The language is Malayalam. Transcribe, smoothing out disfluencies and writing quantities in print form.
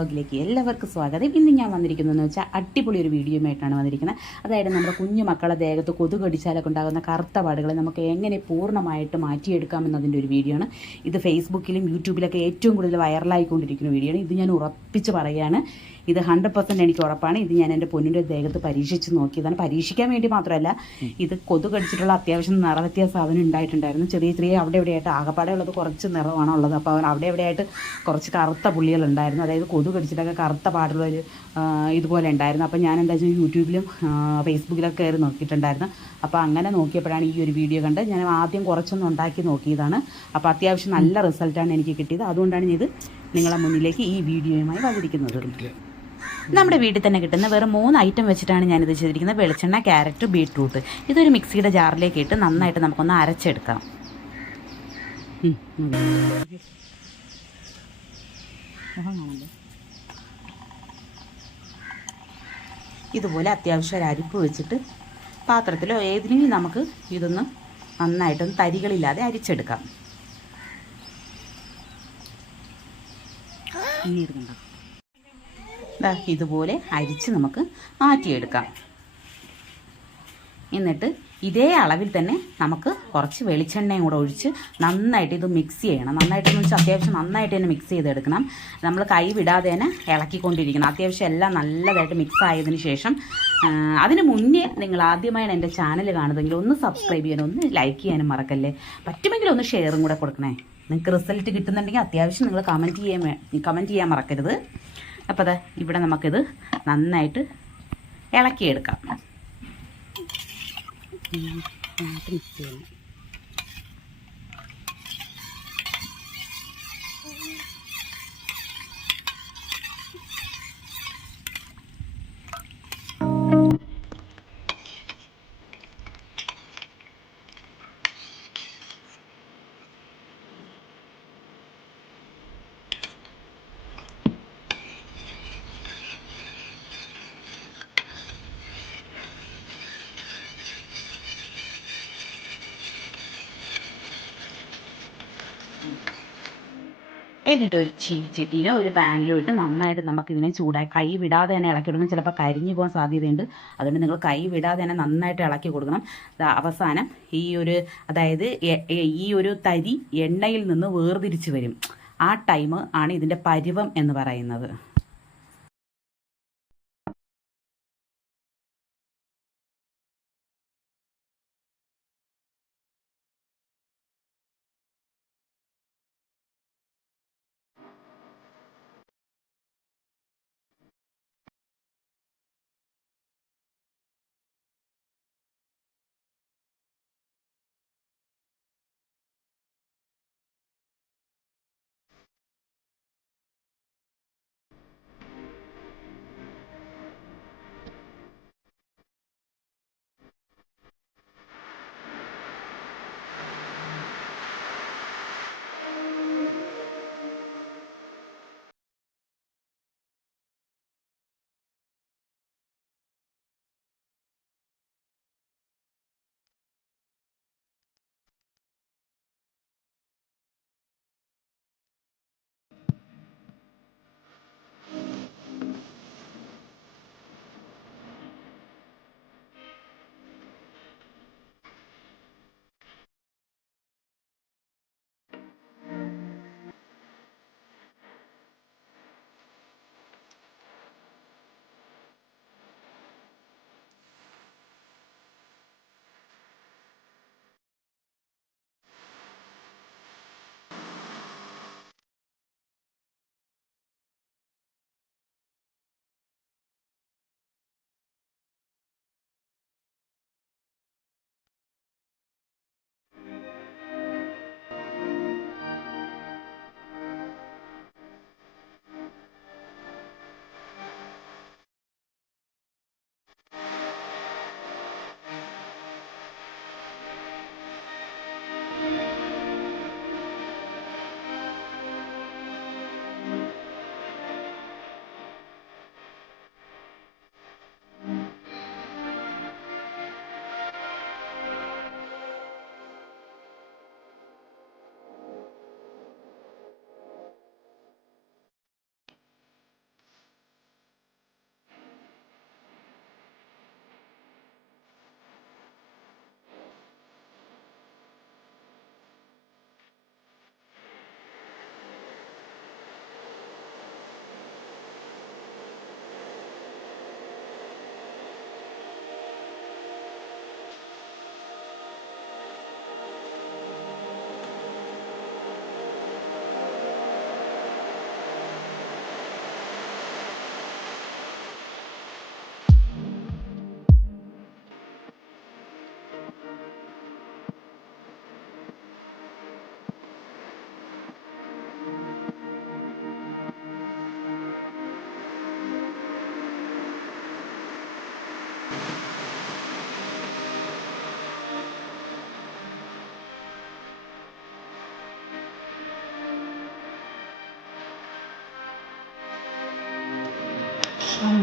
വ്ളോഗിലേക്ക് എല്ലാവർക്കും സ്വാഗതം. ഇന്ന് ഞാൻ വന്നിരിക്കുന്നതെന്ന് വെച്ചാൽ അടിപൊളി ഒരു വീഡിയോയുമായിട്ടാണ് വന്നിരിക്കുന്നത്. അതായത് നമ്മുടെ കുഞ്ഞു മക്കളെ ദേഹത്ത് കൊതുക് കടിച്ചാലൊക്കെ ഉണ്ടാകുന്ന കറുത്ത പാടുകളെ നമുക്ക് എങ്ങനെ പൂർണ്ണമായിട്ട് മാറ്റിയെടുക്കാമെന്നതിൻ്റെ ഒരു വീഡിയോ ആണ് ഇത്. ഫേസ്ബുക്കിലും യൂട്യൂബിലൊക്കെ ഏറ്റവും കൂടുതൽ വൈറലായിക്കൊണ്ടിരിക്കുന്ന വീഡിയോ ആണ് ഇത്. ഞാൻ ഉറപ്പിച്ച് പറയുകയാണ്, ഇത് 100% എനിക്ക് ഉറപ്പാണ്. ഇത് ഞാൻ എൻ്റെ പൊന്നിൻ്റെ ദേഹത്ത് പരീക്ഷിച്ച് നോക്കിയതാണ്. പരീക്ഷിക്കാൻ വേണ്ടി മാത്രമല്ല, ഇത് കൊതുക് കടിച്ചിട്ടുള്ള അത്യാവശ്യം നിറവ്യത്യാസം അവന് ഉണ്ടായിട്ടുണ്ടായിരുന്നു. ചെറിയ ചെറിയ അവിടെ എവിടെയായിട്ട് ആകപ്പാടെ ഉള്ളത് കുറച്ച് നിറമാണ് ഉള്ളത്. അപ്പോൾ അവൻ അവിടെ എവിടെയായിട്ട് കുറച്ച് കറുത്ത പുള്ളികളുണ്ടായിരുന്നു. അതായത് കൊതുക് കടിച്ചിട്ടൊക്കെ കറുത്ത പാടുള്ളൊരു ഇതുപോലെ ഉണ്ടായിരുന്നു. അപ്പോൾ ഞാൻ എന്താ വെച്ചാൽ യൂട്യൂബിലും ഫേസ്ബുക്കിലൊക്കെ കയറി നോക്കിയിട്ടുണ്ടായിരുന്നു. അപ്പോൾ അങ്ങനെ നോക്കിയപ്പോഴാണ് ഈ ഒരു വീഡിയോ കണ്ട് ഞാൻ ആദ്യം കുറച്ചൊന്നും ഉണ്ടാക്കി നോക്കിയതാണ്. അപ്പോൾ അത്യാവശ്യം നല്ല റിസൾട്ടാണ് എനിക്ക് കിട്ടിയത്. അതുകൊണ്ടാണ് ഇത് നിങ്ങളെ മുന്നിലേക്ക് ഈ വീഡിയോയുമായി വന്നിരിക്കുന്നത്. നമ്മുടെ വീട്ടിൽ തന്നെ കിട്ടുന്ന വെറും 3 ഐറ്റം വെച്ചിട്ടാണ് ഞാനിത് ചെയ്തിരിക്കുന്നത്. വെളിച്ചെണ്ണ, ക്യാരറ്റ്, ബീട്രൂട്ട്. ഇതൊരു മിക്സിയുടെ ജാറിലേക്ക് ഇട്ട് നന്നായിട്ട് നമുക്കൊന്ന് അരച്ചെടുക്കാം. ഇതുപോലെ അത്യാവശ്യം ഒരു അരിപ്പ് വെച്ചിട്ട് പാത്രത്തിലോ ഏതിനെയും നമുക്ക് ഇതൊന്ന് നന്നായിട്ടൊന്ന് തരികളില്ലാതെ അരിച്ചെടുക്കാം. ഇതുപോലെ അരിച്ച് നമുക്ക് മാറ്റിയെടുക്കാം. എന്നിട്ട് ഇതേ അളവിൽ തന്നെ നമുക്ക് കുറച്ച് വെളിച്ചെണ്ണയും കൂടെ ഒഴിച്ച് നന്നായിട്ട് ഇത് മിക്സ് ചെയ്യണം. നന്നായിട്ടെന്ന് വെച്ചാൽ അത്യാവശ്യം നന്നായിട്ട് തന്നെ മിക്സ് ചെയ്തെടുക്കണം. നമ്മൾ കൈ വിടാതെ തന്നെ ഇളക്കിക്കൊണ്ടിരിക്കണം. അത്യാവശ്യം എല്ലാം നല്ലതായിട്ട് മിക്സ് ആയതിനു ശേഷം, അതിന് മുന്നേ നിങ്ങൾ ആദ്യമായാണ് എൻ്റെ ചാനൽ കാണുന്നതെങ്കിൽ ഒന്ന് സബ്സ്ക്രൈബ് ചെയ്യാനും ഒന്ന് ലൈക്ക് ചെയ്യാനും മറക്കല്ലേ. പറ്റുമെങ്കിൽ ഒന്ന് ഷെയറും കൂടെ കൊടുക്കണേ. നിങ്ങൾക്ക് റിസൾട്ട് കിട്ടുന്നുണ്ടെങ്കിൽ അത്യാവശ്യം നിങ്ങൾ കമൻറ്റ് ചെയ്യാൻ മറക്കരുത്. അപ്പോൾ അതെ, ഇവിടെ നമുക്കിത് നന്നായിട്ട് ഇളക്കിയെടുക്കാം. മിക്സ് ചെയ്യണം. എന്നിട്ട് ഒരു ചീനിച്ചട്ടിയിലോ ഒരു പാനിലോ ഇട്ട് നന്നായിട്ട് നമുക്കിതിനെ ചൂടായി കൈ വിടാതെ തന്നെ ഇളക്കി കൊടുക്കണം. ചിലപ്പോൾ കരിഞ്ഞു പോകാൻ സാധ്യതയുണ്ട്. അതുകൊണ്ട് നിങ്ങൾ കൈ വിടാതെ തന്നെ നന്നായിട്ട് ഇളക്കി കൊടുക്കണം. അവസാനം അതായത് ഈ ഒരു തരി എണ്ണയിൽ നിന്ന് വേർതിരിച്ച് വരും. ആ ടൈം ആണ് ഇതിൻ്റെ പരുവം എന്ന് പറയുന്നത്. അപ്പം